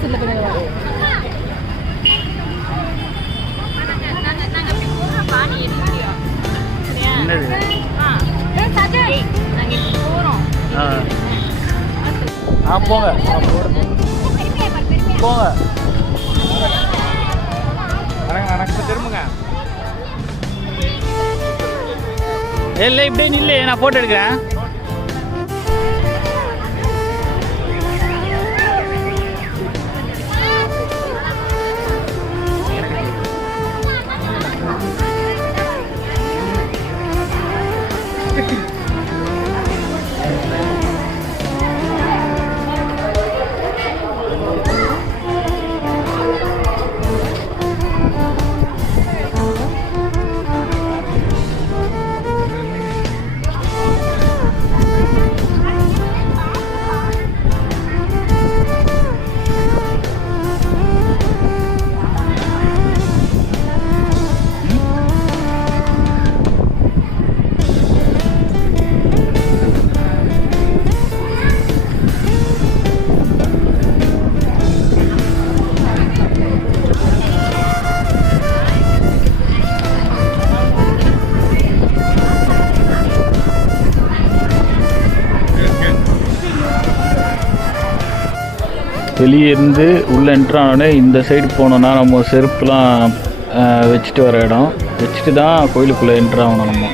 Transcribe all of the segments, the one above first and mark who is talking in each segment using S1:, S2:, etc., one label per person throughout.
S1: சில பேர்
S2: ஆ. போங்க. போங்க. திரும்புங்க. இல்லை இப்படியே நில்லு. நான் போட்டோ எடுக்கிறேன். வெளியே இருந்து உள்ளே என்ட்ரானோடனே இந்த சைடு போனோன்னா நம்ம செருப்புலாம் வச்சுட்டு வர இடம். வச்சுட்டு தான் கோயிலுக்குள்ளே என்ட்ரு ஆகணும் நம்ம.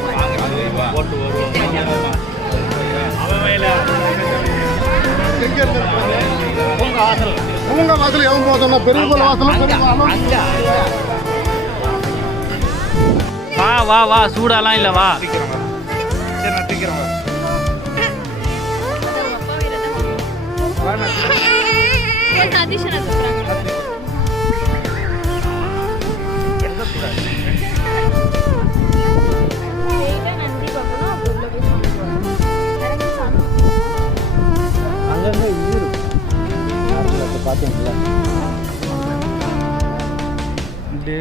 S3: உங்க வாசல் எவன் போதோம்னா பெரிய கோயில் வாசலும் பெரிய வாசலும்
S2: வா வா வா சூடாலாம் இல்லை வா. அங்கங்கே இரு பார்த்தீங்களா இப்படியே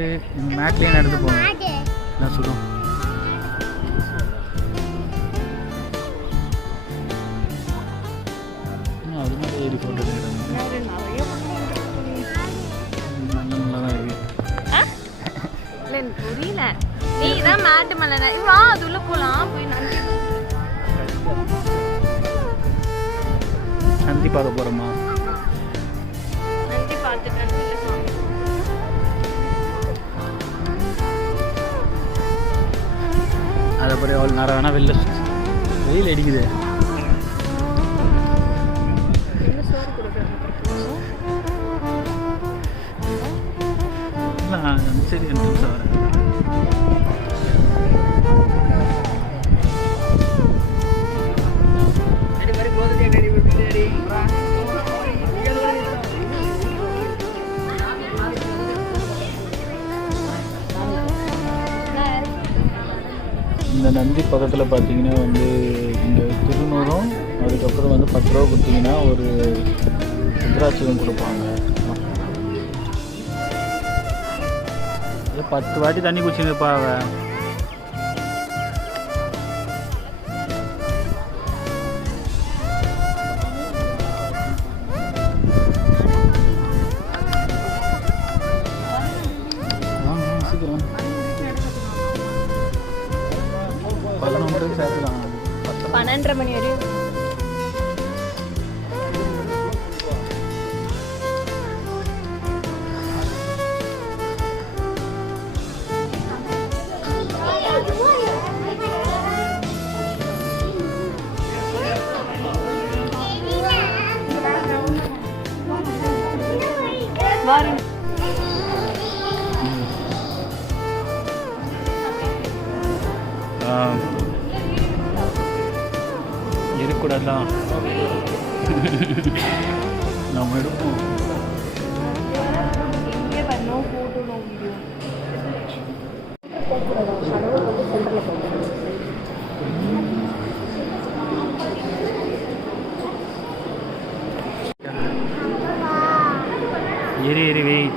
S2: மேட்லேயே நடந்து போகணும் என்ன சொல்லுவோம்
S1: புரியல. நீ தான் மேட்டு மேல வா அது உள்ள போலாம். போய் நன்றி.
S2: நந்தி பார்க்க போகிறோமா
S1: நன்றி பார்த்துட்டு
S2: அதை அப்புறம் எவ்வளோ நேரம் வேணால் வெளில. வெயில் அடிக்குது.
S1: என்ன சோறு கொடுக்குறாங்க
S2: சரி ரெண்டு நிமிஷம் வரேன் இந்த நந்தி பக்கத்தில் பார்த்தீங்கன்னா வந்து இங்கே திருநூறும் அதுக்கப்புறம் வந்து பத்து ரூபா கொடுத்தீங்கன்னா ஒரு ருத்ராட்சகம் கொடுப்பாங்க. பத்து வாட்டி தண்ணி குடிச்சுங்கப்பா அவ
S1: பன்னெண்டரை மணி வரையும். வாருங்க.
S2: இருக்கக்கூடாதான் நம்ம எடுப்போம்.
S1: இங்கே வரணும் ஃபோட்டோ வீடியோ. Дмитрий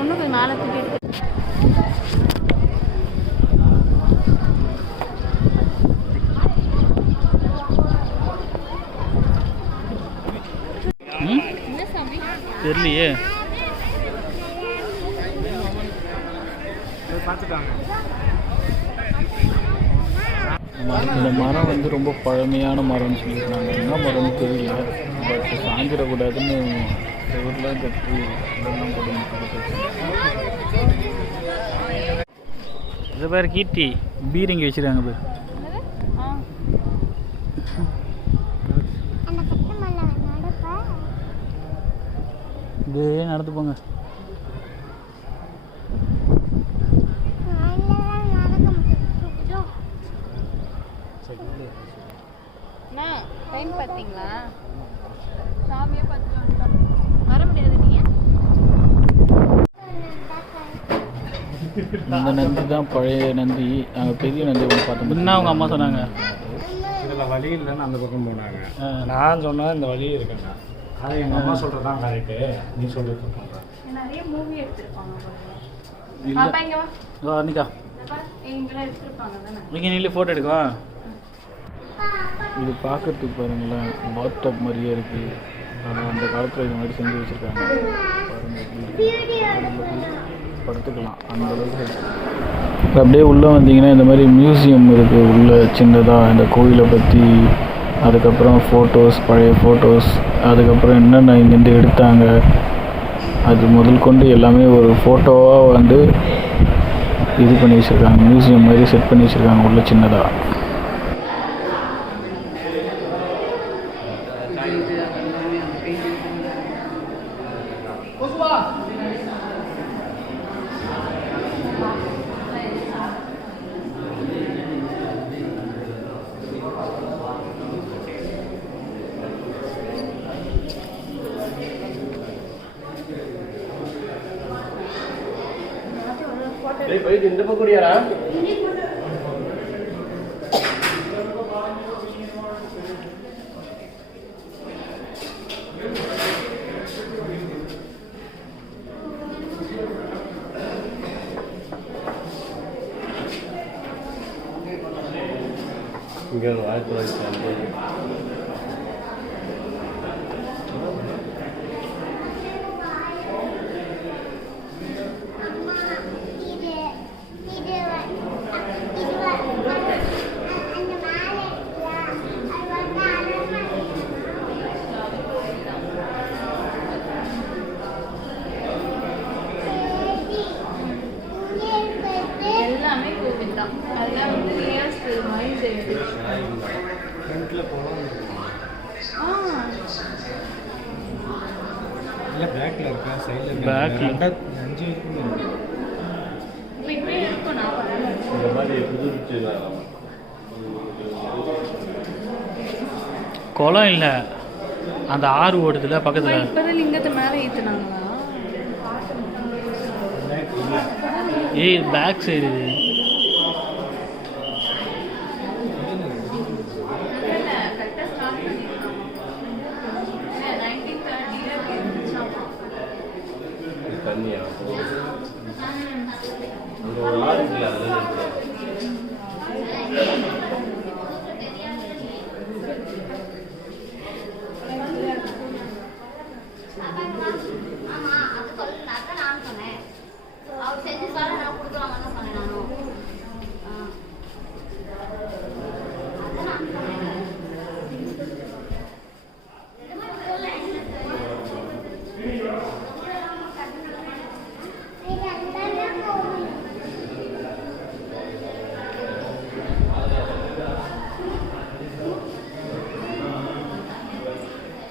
S1: இன்னும் கொஞ்சம் மேலே
S2: தெரியலையே. இந்த மரம் வந்து ரொம்ப பழமையான மரம்னு சொல்லியிருக்காங்க. என்ன மரம்னு தெரியல. பட் சாஞ்சிடக்கூடாதுன்னு செவர்லாம் கட்டி இதெல்லாம் போட்டு இது பேர் கீர்த்தி. பீரங்கி வச்சுருக்காங்க பேர். இதே நடந்து போங்க. இந்த நந்தி தான் பழைய நந்தி நாங்கள் பெரிய நந்தி ஒன்று பார்த்தோம். என்ன அவங்க அம்மா சொன்னாங்க.
S4: இதில் வழி இல்லைன்னு அந்த பக்கம் போனாங்க. நான் சொன்னேன் இந்த வழி இருக்குங்க அது எங்கள் அம்மா சொல்கிறது தான் கரெக்டு நீ சொல்லிட்டு சொல்கிறேன்
S1: நிறைய மூவி எடுத்திருப்பாங்க
S2: இல்லை.
S1: பாப்பா இங்க வா.
S2: வா அன்னிக்கா. இங்கே நில்லு ஃபோட்டோ எடுக்கவா இது பார்க்கறதுக்கு பாருங்களேன் பாத் டப் மாதிரியே இருக்குது ஆனால் அந்த காலத்தில் இது மாதிரி செஞ்சு வச்சுருக்காங்க. பாருங்க எப்படி இருக்கு. படுத்துக்கலாம். அந்த அளவுக்கு அப்படியே உள்ளே வந்தீங்கன்னா இந்த மாதிரி மியூசியம் இருக்குது உள்ளே சின்னதாக இந்த கோயிலை பற்றி அதுக்கப்புறம் ஃபோட்டோஸ் பழைய ஃபோட்டோஸ் அதுக்கப்புறம் என்னென்ன இங்கேருந்து எடுத்தாங்க. அது முதல் கொண்டு எல்லாமே ஒரு ஃபோட்டோவாக வந்து இது பண்ணி வச்சுருக்காங்க. மியூசியம் மாதிரி செட் பண்ணி வச்சுருக்காங்க. உள்ள சின்னதாக
S5: இங்கே
S1: அதெல்லாம் வந்து ஆ.
S4: இல்லை இருக்கா? சைடில். அஞ்சு இருக்குமே
S5: இந்த மாதிரி
S2: குளம் இல்லை. அந்த ஆறு ஓடுதுல பக்கத்தில்.
S1: இப்போதான் லிங்கத்தை மேலே ஏற்றுனாங்களா
S2: ஏய் பேக் சைடு
S5: தண்ணியா அங்கே ஒரு ஆறு இருக்குல்ல அதில்
S6: ஆமா அது சொல்லல அதான் நான் சொன்னேன். அவர் செஞ்சு சொல்ல நான் கொடுக்குறாங்க சொன்னேன் நானும் ஆ. அதான் நான் சொன்னேன்
S4: மேக்ஸ் டீச்சர் தானே சொல்லுங்கள்
S1: நீங்கள் சொல்லுங்க
S4: ஆ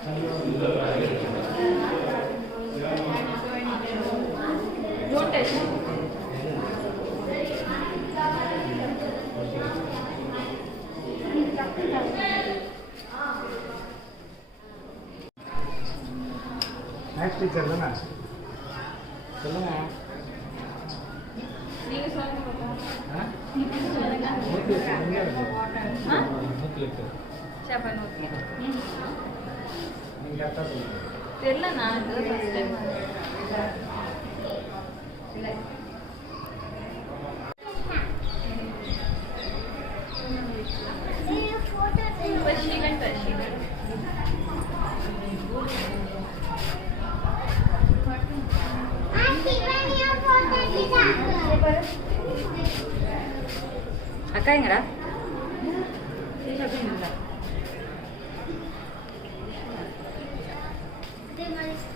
S1: நீங்கள் சொல்லுங்க
S4: நூற்றி எட்டு எங்கே இருக்கு
S1: ஆ
S4: நூற்றி எட்டு
S1: சரி ஓகே ம்
S4: நீங்கள் கரெக்டாக சொல்லுங்கள்
S1: தெரியல நான்
S7: అక్కాయంగడా Thank you.